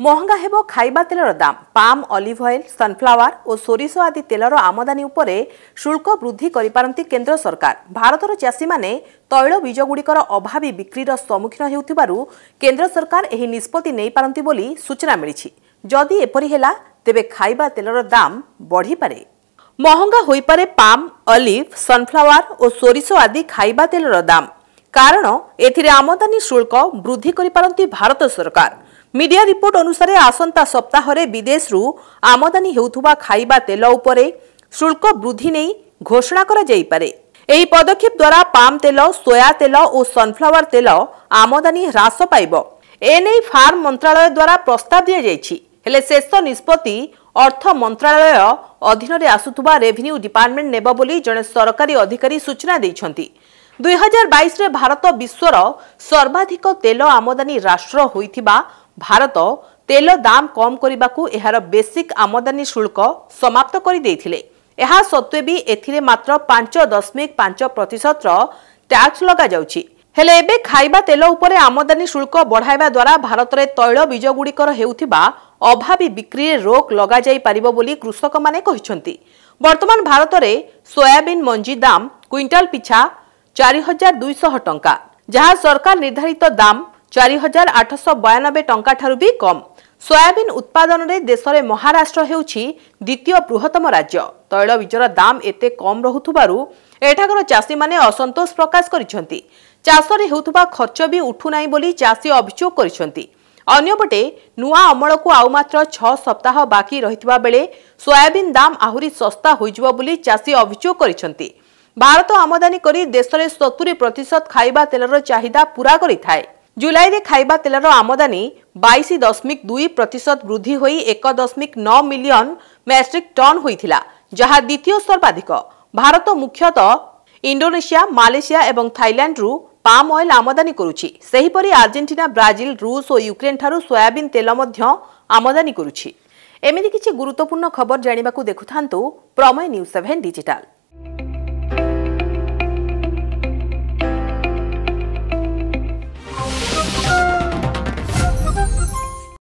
महंगा हेबो खाइबा तेलर दाम। पाम ऑलिव ऑयल, सनफ्लावर और सोरिष आदि तेलर आमदानी उपरे शुल्क वृद्धि करिपारंती केंद्र सरकार। भारतर चाषी माने तैल बीजगुड़िकर अभावी बिक्रीर सम्मुखीन हेउथिबारु केंद्र सरकार एही निष्पत्ति नै पारंती बोली सूचना मिलिछि। जदि एपरि हेला तेबे खाइबा तेलर दाम बढ़ी पारे। महंगा होई पारे पाम, ऑलिव, सनफ्लावर और सोरिष आदि खाइबा तेलर दाम। कारण एथिरे आमदानी शुल्क वृद्धि करिपारंती भारत सरकार। मीडिया रिपोर्ट अनुसार आसंता सप्ताह विदेश आमदानी हेउथुबा खाइबा तेल उपरे शुल्क वृद्धि नहीं घोषणा करा जाई पारे। एही पदक्षेप द्वारा पाम तेल, सोया तेल और सनफ्लावर तेल आमदानी ह्रास पाइबो। एने फार्म मंत्रालय द्वारा प्रस्ताव दिया जाइछि। हेले शेष निष्पत्ति अर्थ मंत्रालय अधीन रे आसुथुबा रेवेन्यू डिपार्टमेंट नेबो बोली जने सरकारी अधिकारी सूचना दैछंती। 2022 रे भारत विश्वर सर्वाधिक तेल आमदानी राष्ट्र होइथिबा भारत तेल दाम कम करने एहार बेसिक आमदानी शुल्क समाप्त कर देथिले। एहा सत्वे भी एथिरे मात्र 5.5% टैक्स लगा जाउछि। हेले एबे खाइबा तेल उपरे आमदानी शुल्क बढ़ाइबा द्वारा भारत रे तैल बीजगुड़िकर हेउथिबा अभावी बिक्री रे रोक लगा जाई पारिबो बोली कृषक माने कहिसंती। वर्तमान भारत रे सोयाबीन मंजी दाम क्विंटाल पिछा 4200 टंका, जहां सरकार निर्धारित दाम 4892 टंका ठारू भी कम। सोयाबीन उत्पादन रे देश रे महाराष्ट्र हेउछि द्वितीय बृहत्तम राज्य। तैल बीजर दाम एते कम रहुथुबारु एठाकर चाषी माने असंतोष प्रकाश करिसंती। चाष रे हेउथुबा खर्च भी उठु नाही बोली चाषी अभियोग करिसंती। अन्यपटे नुआ अमल को आउ मात्र 6 सप्ताह बाकी रहितबा बेले सोयाबीन दाम आहुरी सस्ता होइजबो बोली चाषी अभियोग करिसंती। भारत आमदानी करी देश रे 70% खाइबा तेलर चाहिदा पूरा करिथाय। जुलाई रे खाइबा तेलर आमदानी 22.2% वृद्धि होई 1.9 मिलियन मेट्रिक टन होइथिला, जहा द्वितीय सर्वाधिक। भारत मुख्यतः इंडोनेशिया, मालेशिया एवं थाईलैंड रु पाम ऑयल आमदानी करुछि। सेहिपरि अर्जेंटीना, ब्राजिल, रूस और यूक्रेन ठारू सोयाबीन तेल मध्य आमदानी करुछि। एमिति किछि गुरुत्वपूर्ण खबर जानिबाकू देखुथांतु प्रमेय न्यूज 7 डिजिटल।